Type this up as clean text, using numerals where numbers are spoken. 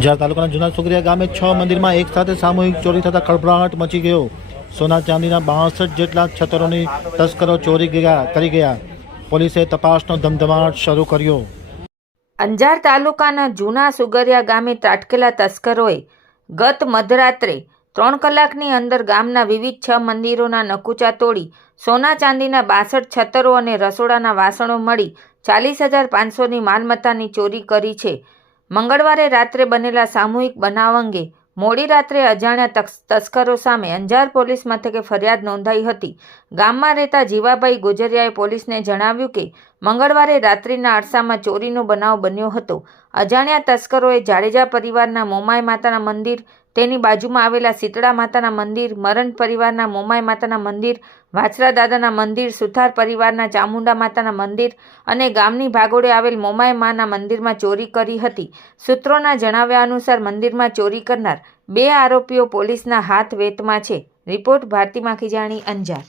અંજાર તાલુકાના જૂના સુગરિયા ગામે 6 મંદિરમાં એક સાથે સામૂહિક ચોરી થતા ખળભળાટ મચી ગયો। સોના ચાંદીના 62 જેટલા છતરોની તસ્કરો ચોરી કરી ગયા। પોલીસે તપાસનો ધમધમાટ શરૂ કર્યો। અંજાર તાલુકાના જૂના સુગરિયા ગામે ત્રાટકેલા તસ્કરોએ ગત મધરાત્રે 3 કલાકની અંદર ગામના વિવિધ 6 મંદિરોના નકુચા તોડી સોના ચાંદીના 62 છતરો અને રસોડાના વાસણો મળી 40,500ની માલમત્તાની ચોરી કરી છે। મંગળવારે રાત્રે બનેલા સામૂહિક બનાવ અંગે મોડી રાત્રે અજાણ્યા તસ્કરો સામે અંજાર પોલીસ મથકે ફરિયાદ નોંધાઈ હતી। ગામમાં રહેતા જીવાભાઈ ગુજરિયાએ પોલીસને જણાવ્યું કે મંગળવારે રાત્રિના અરસામાં ચોરીનો બનાવ બન્યો હતો। અજાણ્યા તસ્કરોએ જાડેજા પરિવારના મોમાઈ માતાના મંદિર, તેની બાજુમાં આવેલા શીતળા માતાના મંદિર, મરણ પરિવારના મોમાઈ માતાના મંદિર, વાછરા દાદાના મંદિર, સુથાર પરિવારના ચામુંડા માતાના મંદિર અને ગામની ભાગોળે આવેલ મોમાઈ માના મંદિરમાં ચોરી કરી હતી। સૂત્રોના જણાવ્યા અનુસાર મંદિરમાં ચોરી કરનાર 2 આરોપીઓ પોલીસના હાથ વેતમાં છે। રિપોર્ટ ભારતી માખીજાણી, અંજાર।